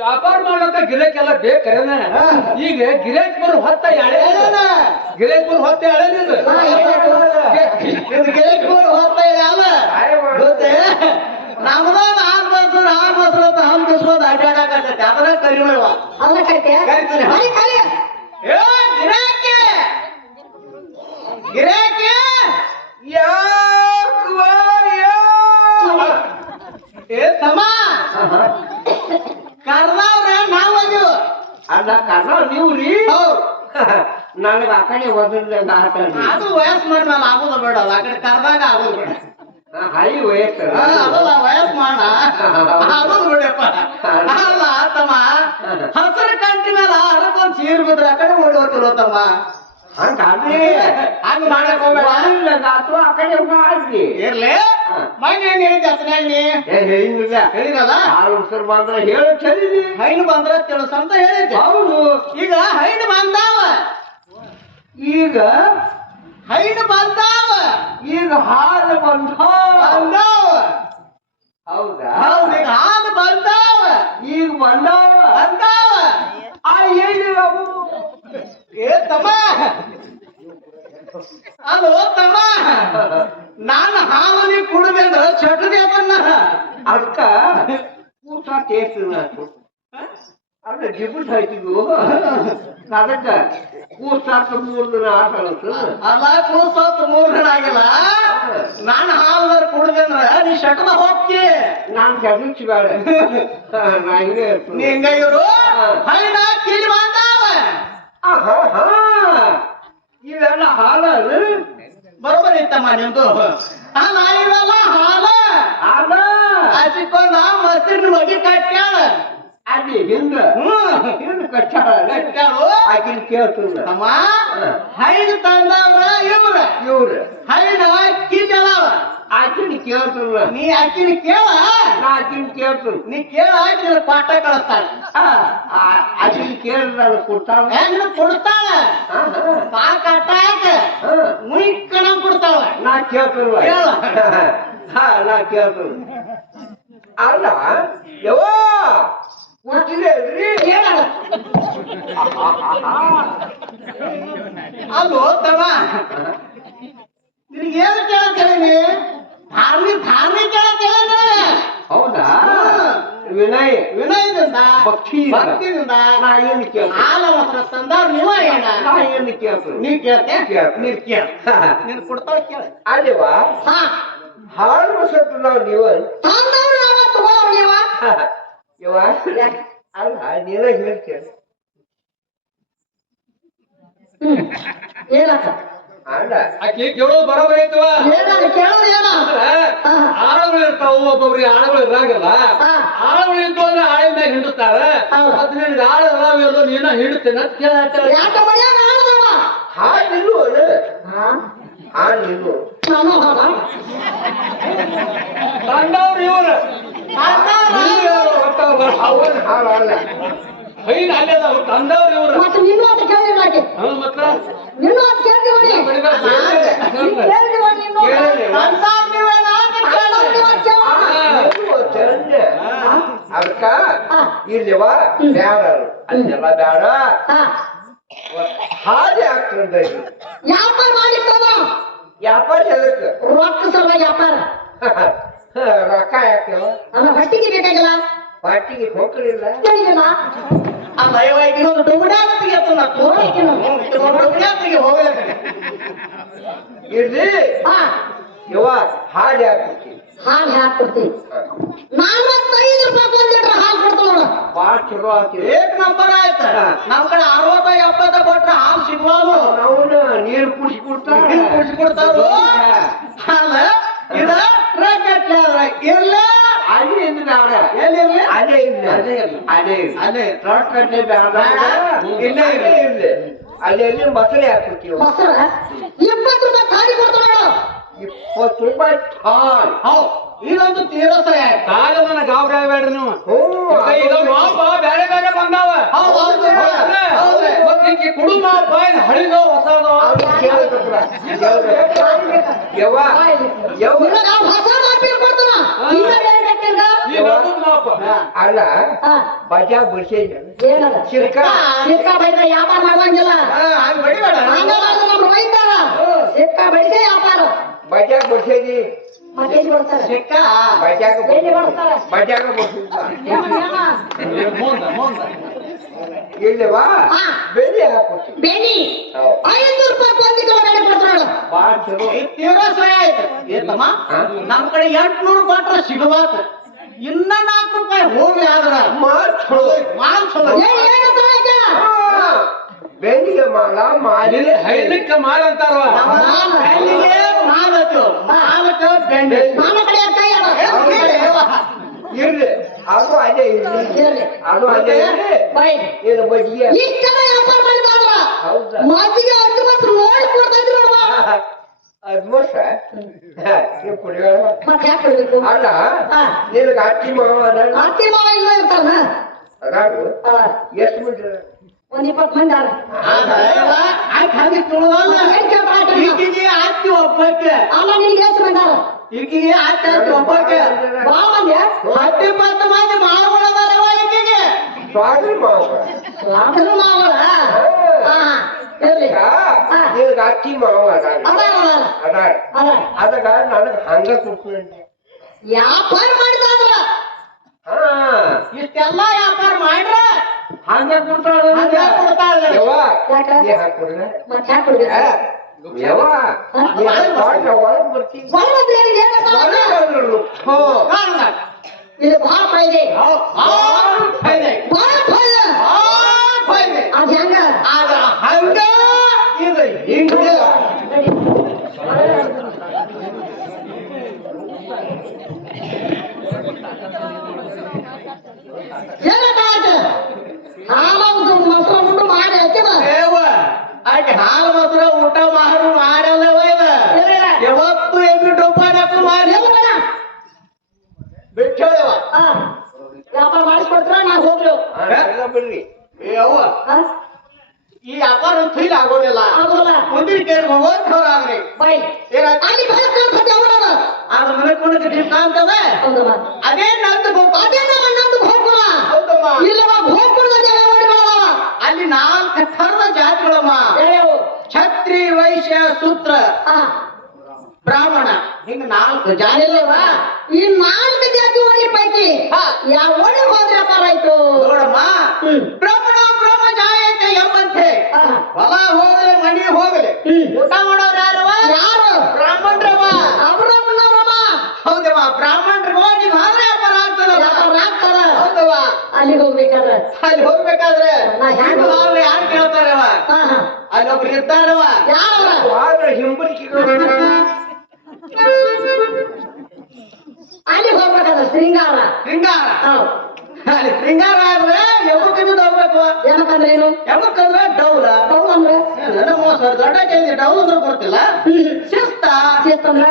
ವ್ಯಾಪಾರ ಮಾಡ್ಲಕ್ಕ ಗಿರೇಕ್ ಎಲ್ಲ ಬೇಕರೇನ ಈಗ ಗಿರೇಕ್ ಬರು ಹೊತ್ತ ಎಳೆ ಗಿರೇಕ್ ಬರು ಹೊತ್ತ ಎಳೆ ಗಿರೇಕ್ ಬರು ಹೊತ್ತ ಎಳೆ ಅಲ್ಲ ನಮ್ದ ಹಮ್ ಕಿಸ್ಕೊಂಡ್ ಅಡ್ಡಾಡಕತ್ತೈತಿ ಅದನ್ನ ಕರಿ ಮಾಡುವ ಅಲ್ಲ ಗಿರಾಕಿ ಏ ತಮ್ಮ ಕರ್ದವ್ರೆ ನಾವು ಅದೀವ ಅಲ್ಲ ಕರ್ದವ್ ನೀವು ರೀ ನನಗೆ ಆ ಕಡೆ ಓದಿದ್ದಂಗ ಅದು ವಯಸ್ಸು ಮಾಡ್ಮೇಲೆ ಆಗೋದು ಬೇಡಲ್ಲ ಆ ಕಡೆ ಕರ್ದಾಗ ಆಗೋದು ಬೇಡ ಹೈ ವಯಸ್ಸು ಅದಲ್ಲ ವಯಸ್ಸು ಮಾಡ ಆಗೋದು ಬಿಡಪ್ಪ ಅಲ್ಲ ತಮ್ಮ ಹಸಿರು ಕಂಟಿ ಮೇಲೆ ಅದಕ್ಕೊಂದು ಸೀರ್ ಬಿದ್ರೆ ಆ ಕಡೆ ಓಡಿ ಹೋಗ್ತಿರೋ ತಮ್ಮ ಹಂಗ ಮಾಡಕ್ ಹೋಗ್ಬೇಡ ಅಥವಾ ಆ ಕಡೆ ಮಾಡ್ಲಿ ಇರ್ಲಿ ಮೈನ್ ಏನ್ ಹೇಳಿದ್ದೆ ಹಸನಾಗಿ ಹೇಳಿರಲ್ಲ ಹಾಲು ಉಸಿರು ಬಂದ್ರೆ ಹೇಳು ಚಲಿದಿ ಹೈನು ಬಂದ್ರ ಕೆಲಸ ಅಂತ ಹೇಳಿದ್ದೆ ಹೌದು ಈಗ ಹೈನು ಬಂದಾವ ಈಗ ಹೈನು ಬಂದಾವ ಈಗ ಹಾಲು ಬಂದಾವ ಹೌದಾ ಹೌದು ಈಗ ಹಾಲು ಬಂದಾವ ಈಗ ಬಂದಾವ ಆ ಏನಿಲ್ಲ ಏ ತಮ್ಮ ಅಲ್ಲೋ ತಮ್ಮ ನಾನು ಹಾವನಿ ಕುಡಿದ್ರೆ ಚಟದೆ ಬನ್ನ ಅದಕ್ಕ ಕೂಸ ಟೇಸ್ಟ್ ಅಲ್ಲ ಗಿಫ್ಟ್ ಹಾಕಿದ್ವು ಅದಕ್ಕ ಕೂಸಾಕ 3 ದಿನ ಆಟ ಅಲ್ಲ ಕೂಸೋತ್ 3 ದಿನ ಆಗಿಲ್ಲ ನಾನು ಹಾವದಾರ ಕುಡಿದ್ರೆ ನೀ ಶಟದ ಹೋಗ್ತಿ ನಾನ್ ಜಗಚ್ಚಿ ಬೇಡ ನಾ ಹಿಂಗೆ ನೀ ಹಿಂಗ ಇವರು ಹೈನ ಕಿಲಿ ಬಂದಾವ ಇವೆಲ್ಲ ಹಾಲ ಬರೋಬರ್ ಇತ್ತಮ್ಮ ನಿಮ್ದು ಅಲ್ಲ ಇವೆಲ್ಲ ಹಾಲ ಹಸಿಕೊಂಡ ಮಸಿನ ಮಗಿ ಕಟ್ಟ್ಯಾಳ ಅಲ್ಲಿ ಹಿಂದ ಕಟ್ಟ್ಯಾಳು ಆಕಿನ ಕೇಳ್ತದ ತಮ್ಮ ಹೈದು ತಂದವ್ರ ಇವ್ರ ಹೈನ ಕಿಲ್ಲವ ಆಕಿನ ಕೇಳ್ತದ ನೀ ಆಕಿನ ಕೇಳ ನಾ ಆಕಿನ ಕೇಳ್ತದ ನೀ ಕೇಳ ಆಕಿನ ಪಾಠ ಕಳಿಸ್ತಾಳ ಆಕಿನ ಕೇಳಿದ್ರೆ ಕೊಡ್ತಾಳ ಹೆಂಗ ಕೊಡ್ತಾಳ ಪಾ ಕಟ್ಟಾಕ ಮುಯ್ಕಣ ಕೊಡ್ತಾಳ ನಾ ಕೇಳ್ತದ ಕೇಳ ನಾ ಕೇಳ್ತದ ಅಲ್ಲ ಯವ್ವ ಕೊಡ್ತಿದೆ ಅಲ್ರಿ ಅಲ್ಲೋ ತಮ್ಮ ನಿನಗೆ ಏನು ಕೇಳತ್ತೇಳಿ ಧಾರ್ಮಿ ಕೇಳತ್ತೇಳಿ ಹೌದಾ ವಿನಯದಿಂದ ಭಕ್ತಿಯಿಂದ ನಾ ಏನು ಕೇಳ ಹಾಲ ಮೊಸರು ತಂದವ್ರು ನೀವ ಏನ ನಾ ಏನು ಕೇಳ್ತೀನಿ ನೀವ್ ಕೇಳ್ತೆ ನೀವ್ ಕೇಳ ನೀನ್ ಕೊಡ್ತಾಳ ಕೇಳ ಅದೇವಾ ಹಾಲು ಮೊಸರು ನಾವು ನೀವ ಯವ್ವ ಅಲ್ಲ ನೀನ ಹೇಳ್ತೇನೆ ಏನಕ್ಕ ಅಲ್ಲ ಆಕೆ ಕೇಳೋದು ಬರೋಬರಿ ಐತವ ಕೇಳೋದು ಆಳುಗಳು ಇರ್ತಾವ ಒಬ್ಬೊಬ್ರಿಗೆ ಆಳುಗಳು ಇರಾಗಲ್ಲ ಆಳುಗಳು ಇದ್ದು ಅಂದ್ರೆ ಆಳಿನ ಮ್ಯಾಗ ಹಿಂಡುತ್ತಾರ ಮತ್ ನಿನ್ಗೆ ಆಳು ಅದಾವೆಲ್ಲೋ ನೀನ ಹಿಂಡುತ್ತೇನೆ ಅಂತ ಕೇಳ ಹಾಲು ನಿಲ್ಲು ಹಾಲು ನಿಲ್ಲು ತಂದವ್ರು ಇವ್ರು ಅವನ್ ಹಾಲು ಅಲ್ಲ ಹೈನ್ ಅಲ್ಲೇ ಅದಾವ ತಂದವ್ರು ಇವ್ರು ಮತ್ತೆ ನಿನ್ನೂ ಅಂತ ಕೇಳಿದ್ರಿ ಮತ್ತ ನಿನ್ನೂ ಅಂತ ಕೇಳ್ತೀವಿ ಅದಕ್ಕ ಇಲ್ಲಿವ ಬ್ಯಾಡ ಅಲ್ಲೆಲ್ಲ ಬ್ಯಾಡ ಹಾಗೆ ಆಗ್ತದ ವ್ಯಾಪಾರ ಮಾಡಿರ್ತದ ವ್ಯಾಪಾರ ಎದಕ್ಕೆ ರೊಕ್ಕ ಸಲ ವ್ಯಾಪಾರ ರೊಕ್ಕ ಯಾಕೆವ ಅಲ್ಲ ಹೊಟ್ಟಿಗೆ ಬೇಕಾಗಿಲ್ಲ ಪಾರ್ಟಿಗೆ ಹೋಗ್ಲಿಲ್ಲ ಅಲ್ಲ ಇನ್ನೊಂದು ಡೊಗಡಾತ್ರಿಗೆ ಇರ್ಲಿ ಯವ್ವ ಹಾಗೆ ಹಾಕ್ಬಿಡ್ತೀನಿ ಹಾಲು ಹಾಕ್ಬಿಡ್ತೀವಿ 45 ರೂಪಾಯಿ 1 ಲೀಟರ್ ಹಾಲು ಕೊಡ್ತಾವ ನೋಡ ಬಾಳ ಚಲೋ ಆಗ್ತೀವಿ ಏಕ್ ನಂಬರ್ ಆಯ್ತ ನಮ್ ಕಡೆ 60-70 ಕೊಟ್ರೆ ಹಾಲು ಸಿಗ್ವಾಲು ನಾವು ನೀರು ಕುಡಿಸಿ ಕೊಡ್ತಾರು ಹಾಲ ಇದ ಇರ್ಲ ಅದೇ ಇದ್ದು ಬೇಡ ಎಲ್ಲಿರ್ಲಿ ಅದೇ ಇಲ್ಲ ಅದೇ ಟ್ರಕ್ ಕಟ್ಟೆ ಬೇಡ ಇಲ್ಲೇ ಇರ್ಲಿ ಅಲ್ಲಿ ಮೊಸಳೆ ಹಾಕ್ಬಿಡ್ತೀವಿ ಮೊಸರ 20 ರೂಪಾಯಿ ಖಾಲಿ ಕೊಡ್ತಾವ ನೋಡು 20 ರೂಪಾಯಿ ಹಾಲ್ ಇದೊಂದು ತೀರಸೆ ಕಾಲ ನನ್ನ ಗಾಬರಿ ಆಗ್ಬೇಡ್ರಿ ನೀವು ಹ್ಞೂ ಈಗ ಮಾಪ ಬೇರೆ ಬೇರೆ ಬಂದಾವ ಮತ್ತೆ ಈಕಿ ಕುಡು ಮಾಪ ಏನ್ ಹಳಿದೋ ಹೊಸದೋ ಯವ್ವ ಯವ್ವ ನಿನಗ ಹೊಸ ಮಾಪಿ ಕೊಡ್ತಾನ ಈಗ ಹೇಳ್ಬೇಕಿಲ್ಲ ಈ ನಡುದ್ ಮಾಪ ಅಲ್ಲ ಬಜಾ ಬಿಡ್ಸೇನಿ ಏನದ ಚಿರ್ಕ ಸಿಕ್ಕ ಬೈದ್ರೆ ವ್ಯಾಪಾರ ಮಾಡುವಂಗಿಲ್ಲ ಹಂಗ್ ಬಡಿಬೇಡ ಹಂಗ ಮಾಡಿದ್ರೆ ನಮ್ರು ಒಯ್ತಾರ ಸಿಕ್ಕ ಬೈಸೆ ವ್ಯಾಪಾರ ಬಜಾ ಬಿಡ್ಸೇನಿ ಮತ್ತೇನ್ ಕೊಡ್ತಾರೆ ಸಿಕ್ಕ ಬಜಾಗ ಎಲ್ಲಿ ಕೊಡ್ತಾರೆ ಬಜಾಗ ಬಿಡ್ಸಿಲ್ಲ ಮುಂದ ಇಲ್ಲವಾ ಹಾ. ಬೆಲೆ ಹಾಕ್ಬಿಡ್ತೀನಿ ಬೇನಿ ಹೌದು. 500 ರೂಪಾಯಿ ಒಂದು ಕಿಲೋ ಬೇಳೆ ಕೊಡ್ತಾರಲ್ಲ ಭಾಳ ಚಲೋ ತೀರಸೆ ಆಯ್ತು ಏತಮ್ಮ ನಮ್ ಕಡೆ 800 ಕೊಟ್ರ ಸಿಗವಾತ ಇನ್ನ 4 ರೂಪಾಯಿ ಹೋಗ್ಲಿ ಆದ್ರ ಮಾಲ್ ಚಲೋ ಮಾಲ್ ಚಲೋ ಬೆನ್ನಿಗೆ ಮಾಲ ಮಾಲಿ ಇಲ್ಲಿ ಹೈಲಿಕ್ಕ ಮಾಲ್ ಅಂತಾರವ ಇರ್ಲಿ ಅದು ಅದೇ ಇರ್ಲಿ ಅದು ಅದೇ ಇರ್ಲಿ ಏನು ಬಜ್ಜಿಗೆ ಹೌದಾ ಅದ್ಮೋಸ ಕುಡಿಯೋಣ ಅಲ್ಲ ನಿನಗೆ ಅತ್ತಿ ಮಾವ ಅದಾರು ಎಷ್ಟು ಬಿಟ್ರೆ ಒಂದ್ 20 ಮಂದಿ ಈಗಿಗೆ ಆಸ್ತಿ ಒಬ್ಬಕ್ಕೆ ಅಲ್ಲ ನಿನ್ಗೆ ಎಷ್ಟು ಬಂದಾರ ಈಗಿಗೆ ಆಸ್ತಿ ಒಬ್ಬಕ್ಕೆ ಭಾಳ ಮಂದಿ 10 ಮಂದಿ ಮಾವಗಳದಾರವ ಈಗಿಗೆ ಸ್ವಾಗತ ಮಾವ ಅದನ್ನು ಮಾವಳ ಇರ್ಲಿ ನಿನಗೆ ಅತ್ತಿ ಮಾವ ಅದಾರ ಅದಾರ ಅದಾರ ಅದಾರ ಅದಕ್ಕ ನನಗೆ ಹಂಗ ಕೊಡ್ತೀನಿ ವ್ಯಾಪಾರ ಮಾಡಿದಾದ್ರ ಹಾ ಇಷ್ಟೆಲ್ಲ ವ್ಯಾಪಾರ ಮಾಡ್ರ ಹಂಗ ಕೊಡ್ತಾಳ ಹಂಗ ಕೊಡ್ತಾಳೆ ಯವ್ವ ಯಾಕ? ನೀ ಹಾಕೊಡ್ಲ ಮತ್ತೆ ಹ್ಯಾಕ್ ಕೊಡ್ಬೇಕು ಯವ್ವ ನೀ ಹಾಕೊಡ್ಲ ಒಳಗ್ ಬರ್ತೀನಿ ಒಳಗೆ ಏನಿದೆ ಗೊತ್ತಾಗಲ್ಲ? ಹೋ ಇದು ಭಾಳ ಫೈದೆ ಫೈದೆ. ಭಾಳ ಫೈದೆ ಅದ್ ಹೆಂಗ ಅದ ಹಂಗ ಇದು ಹಿಂಗ ಹಾಲು ಮೊಸರು ಉಂಡು ಮಾಡಿ ಹಚ್ಚಿದ ಆಕೆ ಹಾಲು ಮೊಸರು ಊಟ ಮಾರು ಮಾಡಲ್ಲವ ಯಾವತ್ತು ಎದ್ದು ಡೊಪ್ಪ ಮಾಡಿ ಬಿಟ್ಟವ ವ್ಯಾಪಾರ ಮಾಡಿಸ್ಕೊಡ್ತೀರ ನಾ ಹೋಗ್ಲು ಬಿಡ್ರಿ ಯವ್ವ ಈ ವ್ಯಾಪಾರ ಫೀಲ್ ಆಗೋದಿಲ್ಲ ಆಗೋಲ್ಲ ಮುಂದಿನ ಕೇಳಿ ಹೋಗೋದ್ರಿ ಬೈ ಅಲ್ಲಿ ಭಯ ಕಾಣ್ತದೆ ಅವನದ ಆದ್ರೆ ಮನೆ ಕೊಂಡಕ್ಕೆ ನೀವು ಕಾಣ್ತದ ಹೌದಮ್ಮ ಅದೇ ನಂದು ಅದೇ ನಮ್ಮ ನಂದು ಭೋಗ್ಗುಣ ಹೌದಮ್ಮ ಇಲ್ಲವ ಭೋಗ್ಗುಣದ ಜಗವಡಿಗಳವ ಅಲ್ಲಿ 4 ಥರದ ಜಾತಿಗಳಮ್ಮ ಯಾವ್ಯಾವು ಛತ್ರಿ ವೈಶ್ಯ ಸೂತ್ರ ಬ್ರಾಹ್ಮಣ ಹಿಂಗ 4 ಜಾತಿ ಇಲ್ಲವ ಈ 4 ಜಾತಿ ಒಳ್ಳೆ ಪೈಕಿ ಯಾವ ಒಳ್ಳೆ ಹೋದ್ರೆ ವ್ಯಾಪಾರ ಆಯ್ತು ನೋಡಮ್ಮ ಬ್ರಾಹ್ಮಣ ಬ್ರಹ್ಮ ಜಾಯತೆ ಎಂಬಂತೆ ಹೊಲ ಹೋಗಲಿ ಮನಿ ಹೋಗಲಿ ಊಟ ಮಾಡೋರು ಯಾರವ ಯಾರು ಬ್ರಾಹ್ಮಣರವ ಅವ್ರಮ್ಮನವ್ರಮ್ಮ ಹೌದವ ಬ್ರಾಹ್ಮಣರು ಹೋಗಿ ಮಾತ್ರ ವ್ಯಾಪಾರ ಆಗ್ತದ ವ್ಯಾಪಾರ ಆಗ್ತಾರ ಹೌದವ ಅಲ್ಲಿಗೆ ಹೋಗ್ಬೇಕಾದ್ರೆ ಅಲ್ಲಿ ಹೋಗ್ಬೇಕಾದ್ರೆ ನಾ ಹ್ಯಾಂಗ ಯಾರು ಕೇಳ್ತಾರವ ಅಲ್ಲಿ ಒಬ್ರು ಇರ್ತಾರವ ಯಾರವ್ರ ಅಲ್ಲಿ ಹೋಗ್ಬೇಕಾದ್ರೆ ಶೃಂಗಾರ ಶೃಂಗಾರ ಹೌದು ಅಲ್ಲಿ ಶೃಂಗಾರ ಆದ್ರೆ ಎಮ್ಮಕ್ಕಂದು ಹೋಗ್ಬೇಕು ಏನಕ್ಕಂದ್ರೆ ಏನು ಎಮ್ಮಕ್ಕಂದ್ರೆ ಡೌಲ ಹೌದು ಅಂದ್ರೆ ನಮ್ಮ ದೊಡ್ಡ ಕೇಳಿ ಡೌಲ್ ಅಂದ್ರೆ ಗೊತ್ತಿಲ್ಲ ಶಿಸ್ತ ಶಿಸ್ತಂದ್ರ